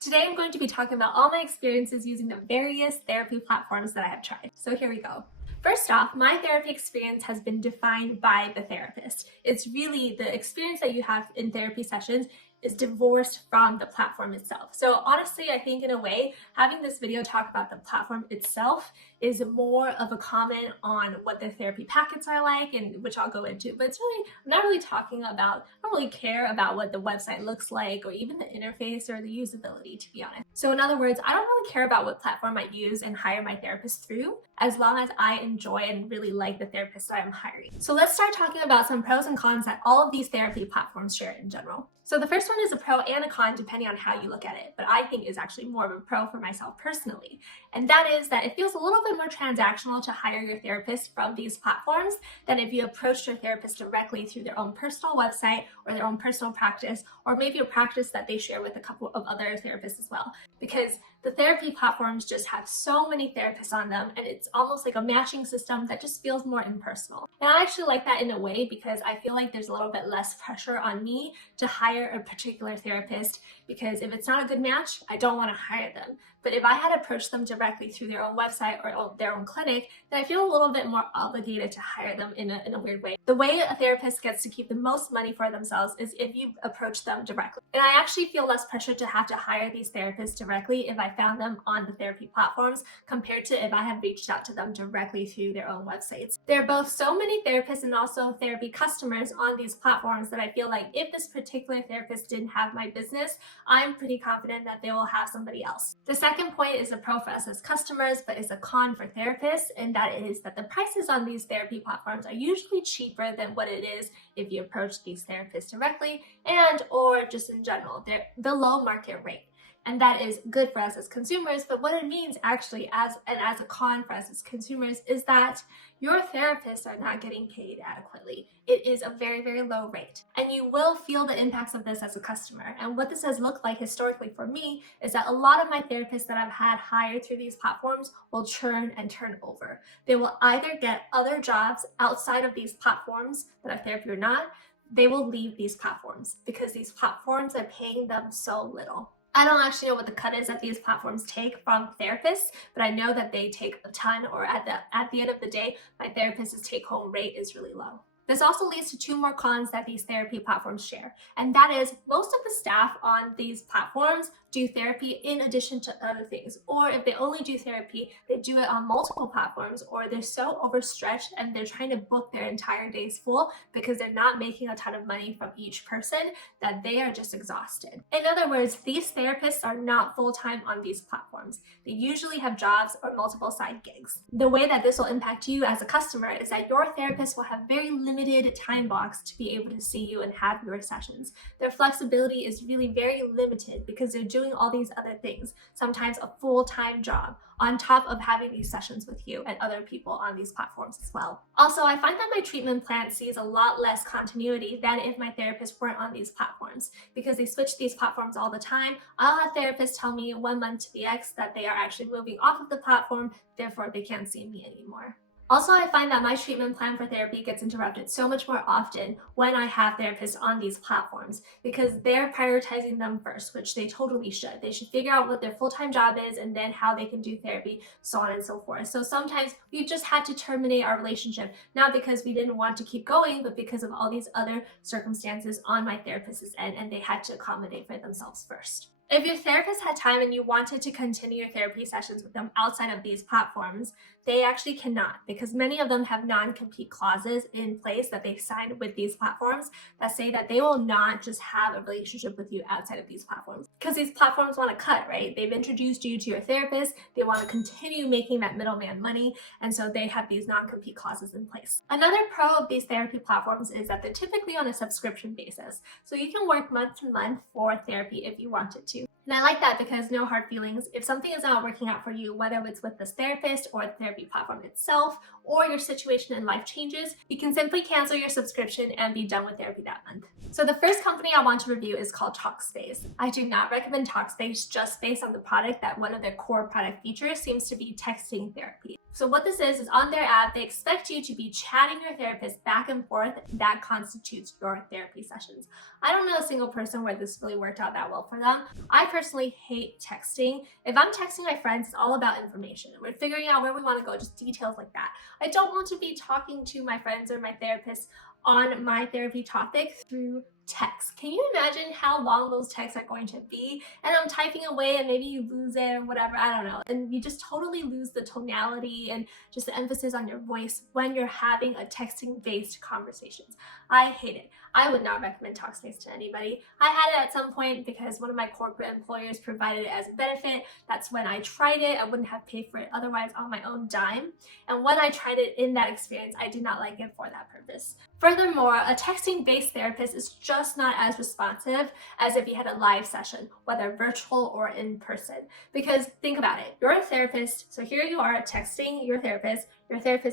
Today I'm going to be talking about all my experiences using the various therapy platforms that I have tried. So here we go. First off, my therapy experience has been defined by the therapist. It's really the experience that you have in therapy sessions is divorced from the platform itself. So honestly, I think in a way, having this video talk about the platform itself is more of a comment on what the therapy packets are like, and which I'll go into. But it's really, I'm not really talking about, I don't really care about what the website looks like or even the interface or the usability, to be honest. So in other words, I don't really care about what platform I use and hire my therapist through, as long as I enjoy and really like the therapist that I'm hiring. So let's start talking about some pros and cons that all of these therapy platforms share in general. So the first one is a pro and a con depending on how you look at it, but I think is actually more of a pro for myself personally. And that is that it feels a little bit more transactional to hire your therapist from these platforms than if you approached your therapist directly through their own personal website or their own personal practice, or maybe a practice that they share with a couple of other therapists as well. Because the therapy platforms just have so many therapists on them, and it's almost like a matching system that just feels more impersonal. And I actually like that in a way because I feel like there's a little bit less pressure on me to hire a particular therapist, because if it's not a good match, I don't want to hire them. But if I had approached them directly through their own website or their own clinic, then I feel a little bit more obligated to hire them in a weird way. The way a therapist gets to keep the most money for themselves is if you approach them directly. And I actually feel less pressure to have to hire these therapists directly if I found them on the therapy platforms compared to if I had reached out to them directly through their own websites. There are both so many therapists and also therapy customers on these platforms that I feel like if this particular therapist didn't have my business, I'm pretty confident that they will have somebody else. The second point is a pro for us as customers, but is a con for therapists, and that is that the prices on these therapy platforms are usually cheaper than what it is if you approach these therapists directly, and or just in general, they're below market rate. And that is good for us as consumers, but what it means actually as a con for us as consumers is that your therapists are not getting paid adequately. It is a very, very low rate. And you will feel the impacts of this as a customer. And what this has looked like historically for me is that a lot of my therapists that I've had hired through these platforms will churn and turn over. They will either get other jobs outside of these platforms that are therapy or not. They will leave these platforms because these platforms are paying them so little. I don't actually know what the cut is that these platforms take from therapists, but I know that they take a ton, or at the end of the day, my therapist's take-home rate is really low. This also leads to two more cons that these therapy platforms share, and that is most of the staff on these platforms do therapy in addition to other things, or if they only do therapy, they do it on multiple platforms, or they're so overstretched and they're trying to book their entire days full because they're not making a ton of money from each person that they are just exhausted. In other words, these therapists are not full-time on these platforms. They usually have jobs or multiple side gigs. The way that this will impact you as a customer is that your therapist will have very limited time blocks to be able to see you and have your sessions. Their flexibility is really very limited because they're doing all these other things, sometimes a full-time job, on top of having these sessions with you and other people on these platforms as well. Also, I find that my treatment plan sees a lot less continuity than if my therapists weren't on these platforms, because they switch these platforms all the time. I'll have therapists tell me 1 month to the X that they are actually moving off of the platform, therefore they can't see me anymore. Also, I find that my treatment plan for therapy gets interrupted so much more often when I have therapists on these platforms, because they're prioritizing them first, which they totally should. They should figure out what their full-time job is and then how they can do therapy, so on and so forth. So sometimes we've just had to terminate our relationship, not because we didn't want to keep going, but because of all these other circumstances on my therapist's end, and they had to accommodate for themselves first. If your therapist had time and you wanted to continue your therapy sessions with them outside of these platforms, they actually cannot, because many of them have non-compete clauses in place that they signed with these platforms that say that they will not just have a relationship with you outside of these platforms. Because these platforms want to cut, right? They've introduced you to your therapist, they want to continue making that middleman money, and so they have these non-compete clauses in place. Another pro of these therapy platforms is that they're typically on a subscription basis. So you can work month to month for therapy if you wanted to. And I like that because no hard feelings. If something is not working out for you, whether it's with this therapist or the therapy platform itself, or your situation in life changes, you can simply cancel your subscription and be done with therapy that month. So the first company I want to review is called Talkspace. I do not recommend Talkspace just based on the product that one of their core product features seems to be texting therapy. So what this is on their app, they expect you to be chatting your therapist back and forth. That constitutes your therapy sessions. I don't know a single person where this really worked out that well for them. I personally hate texting. If I'm texting my friends, it's all about information. We're figuring out where we want to go, just details like that. I don't want to be talking to my friends or my therapist on my therapy topic through text. Can you imagine how long those texts are going to be? And I'm typing away and maybe you lose it or whatever, I don't know. And you just totally lose the tonality and just the emphasis on your voice when you're having a texting based conversations. I hate it. I would not recommend Talkspace to anybody. I had it at some point because one of my corporate employers provided it as a benefit. That's when I tried it. I wouldn't have paid for it otherwise on my own dime. And when I tried it in that experience, I did not like it for that purpose. Furthermore, a texting-based therapist is just not as responsive as if you had a live session, whether virtual or in person. Because think about it, you're a therapist, so here you are texting your therapist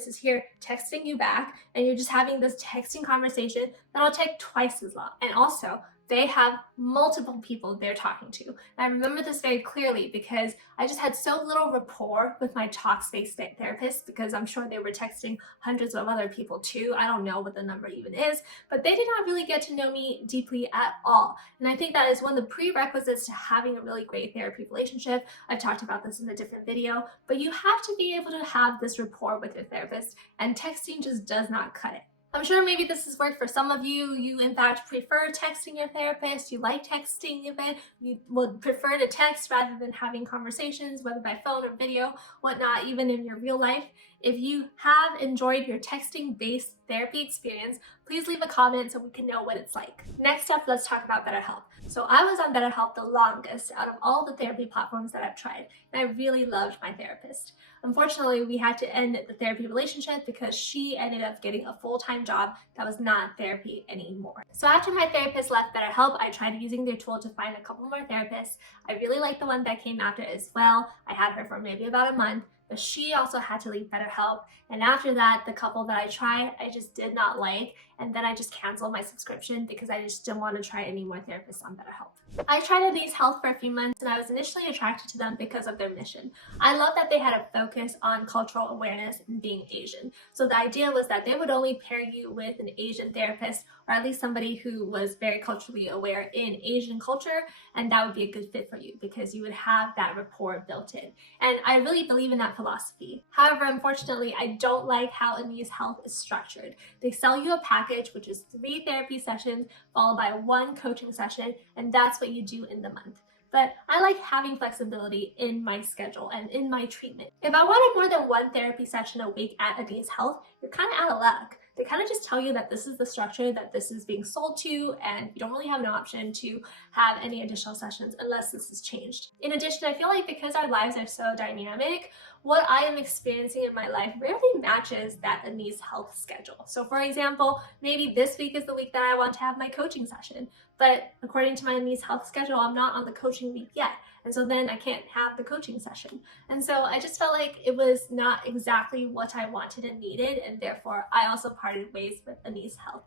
is here texting you back, and you're just having this texting conversation that'll take twice as long. And also, they have multiple people they're talking to. And I remember this very clearly because I just had so little rapport with my Talkspace therapist, because I'm sure they were texting hundreds of other people too. I don't know what the number even is, but they did not really get to know me deeply at all. And I think that is one of the prerequisites to having a really great therapy relationship. I've talked about this in a different video, but you have to be able to have this rapport with your therapist, and texting just does not cut it. I'm sure maybe this has worked for some of you. You in fact prefer texting your therapist. You like texting a bit. You would prefer to text rather than having conversations, whether by phone or video, whatnot, even in your real life. If you have enjoyed your texting-based therapy experience, please leave a comment so we can know what it's like. Next up, let's talk about BetterHelp. So I was on BetterHelp the longest out of all the therapy platforms that I've tried, and I really loved my therapist. Unfortunately, we had to end the therapy relationship because she ended up getting a full-time job that was not therapy anymore. So after my therapist left BetterHelp, I tried using their tool to find a couple more therapists. I really liked the one that came after as well. I had her for maybe about a month, but she also had to leave BetterHelp. And after that, the couple that I tried, I just did not like. And then I just canceled my subscription because I just didn't want to try any more therapists on BetterHelp. I tried Anise Health for a few months, and I was initially attracted to them because of their mission. I love that they had a focus on cultural awareness and being Asian. So the idea was that they would only pair you with an Asian therapist, or at least somebody who was very culturally aware in Asian culture, and that would be a good fit for you because you would have that rapport built in. And I really believe in that philosophy. However, unfortunately, I don't like how Anise Health is structured. They sell you a package, which is 3 therapy sessions followed by 1 coaching session, and that's what you do in the month. But I like having flexibility in my schedule and in my treatment. If I wanted more than 1 therapy session a week at Anise Health, you're kind of out of luck. They kind of just tell you that this is the structure that this is being sold to, and you don't really have an option to have any additional sessions unless this is changed. In addition, I feel like because our lives are so dynamic, what I am experiencing in my life rarely matches that Anise Health schedule. So for example, maybe this week is the week that I want to have my coaching session, but according to my Anise Health schedule, I'm not on the coaching week yet. And so then I can't have the coaching session. And so I just felt like it was not exactly what I wanted and needed, and therefore I also parted ways with Anise Health.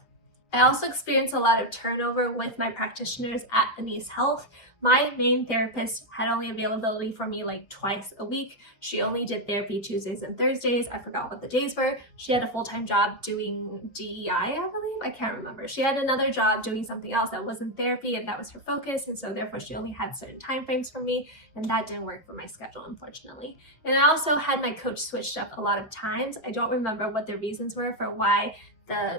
I also experienced a lot of turnover with my practitioners at Anise Health. My main therapist had only availability for me like twice a week. She only did therapy Tuesdays and Thursdays. I forgot what the days were. She had a full-time job doing DEI, I believe. I can't remember. She had another job doing something else that wasn't therapy, and that was her focus. And so therefore she only had certain time frames for me, and that didn't work for my schedule, unfortunately. And I also had my coach switched up a lot of times. I don't remember what the reasons were for why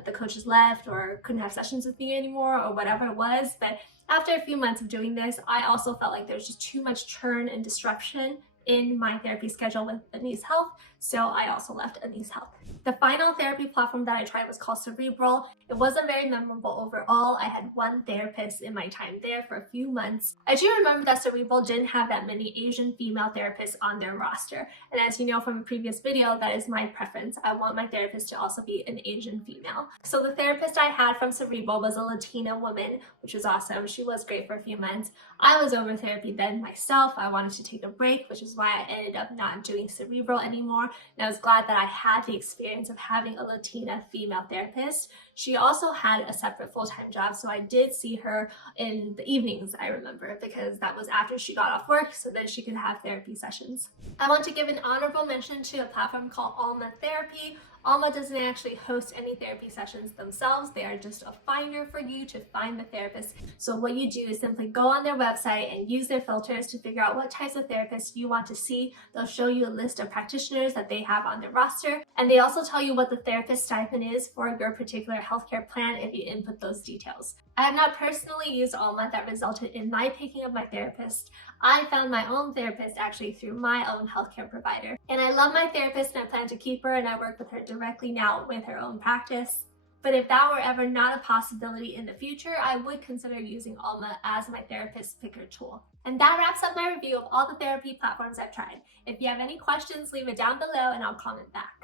the coaches left or couldn't have sessions with me anymore or whatever it was, but after a few months of doing this, I also felt like there's just too much churn and disruption in my therapy schedule with Anise Health, so I also left Anise Health. The final therapy platform that I tried was called Cerebral. It wasn't very memorable overall. I had 1 therapist in my time there for a few months. I do remember that Cerebral didn't have that many Asian female therapists on their roster. And as you know from a previous video, that is my preference. I want my therapist to also be an Asian female. So the therapist I had from Cerebral was a Latina woman, which was awesome. She was great for a few months. I was over therapy then myself. I wanted to take a break, which is why I ended up not doing Cerebral anymore. And I was glad that I had the experience of having a Latina female therapist. She also had a separate full-time job, so I did see her in the evenings, I remember, because that was after she got off work, so then she could have therapy sessions. I want to give an honorable mention to a platform called Alma Therapy. Alma doesn't actually host any therapy sessions themselves. They are just a finder for you to find the therapist. So what you do is simply go on their website and use their filters to figure out what types of therapists you want to see. They'll show you a list of practitioners that they have on their roster, and they also tell you what the therapist stipend is for your particular healthcare plan if you input those details. I have not personally used Alma that resulted in my picking of my therapist. I found my own therapist actually through my own healthcare provider. And I love my therapist and I plan to keep her, and I work with her directly now with her own practice. But if that were ever not a possibility in the future, I would consider using Alma as my therapist picker tool. And that wraps up my review of all the therapy platforms I've tried. If you have any questions, leave it down below and I'll comment back.